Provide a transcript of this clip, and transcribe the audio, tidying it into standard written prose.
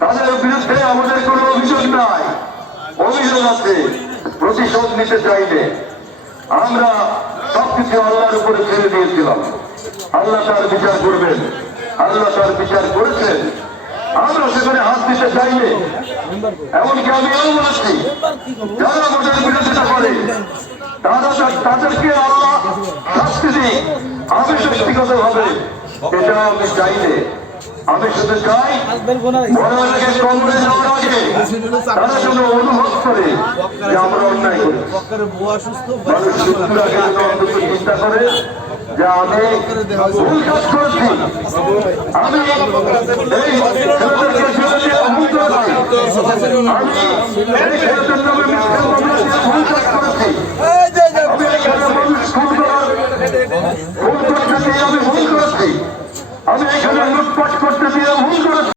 তাদের বিরুদ্ধে আমাদের কোনো অভিযোগ নাই, অভিযোগ আছে প্রতিশোধ নিতে চাইলে। আমরা সবকিছু আল্লাহর উপরে ছেড়ে দিয়েছিলাম, আল্লাহ তার বিচার করবেন, আল্লাহ তার বিচার করেছেন। আমরা সেখানে হাত দিতে চাইলে, এমনকি আমি এও বলেছি যারা আমাদের বিরোধিতা করে তাদেরকে আল্লাহ শাস্তি দিই। আমি ব্যক্তিগত ভাবে এটা আমি চাইলে, আমি শুধু চাই বড়কে কংগ্রেস হওয়ার আগে তারা যেন অনুভব করে যে আমরা অন্যায় করি। মানুষ সুস্থ আগে অন্তত চিন্তা করে যে আমি ভুল কাজ করেছি, আমি এই ছেলেদেরকে জেলে দিয়ে ভুল করেছি, আমি এই ছেলেদের নামে মিথ্যা মামলা দিয়ে ভুল কাজ করেছি, আমি এখানে মানুষ খুন করতে গিয়ে আমি ভুল করেছি, আমি এখানে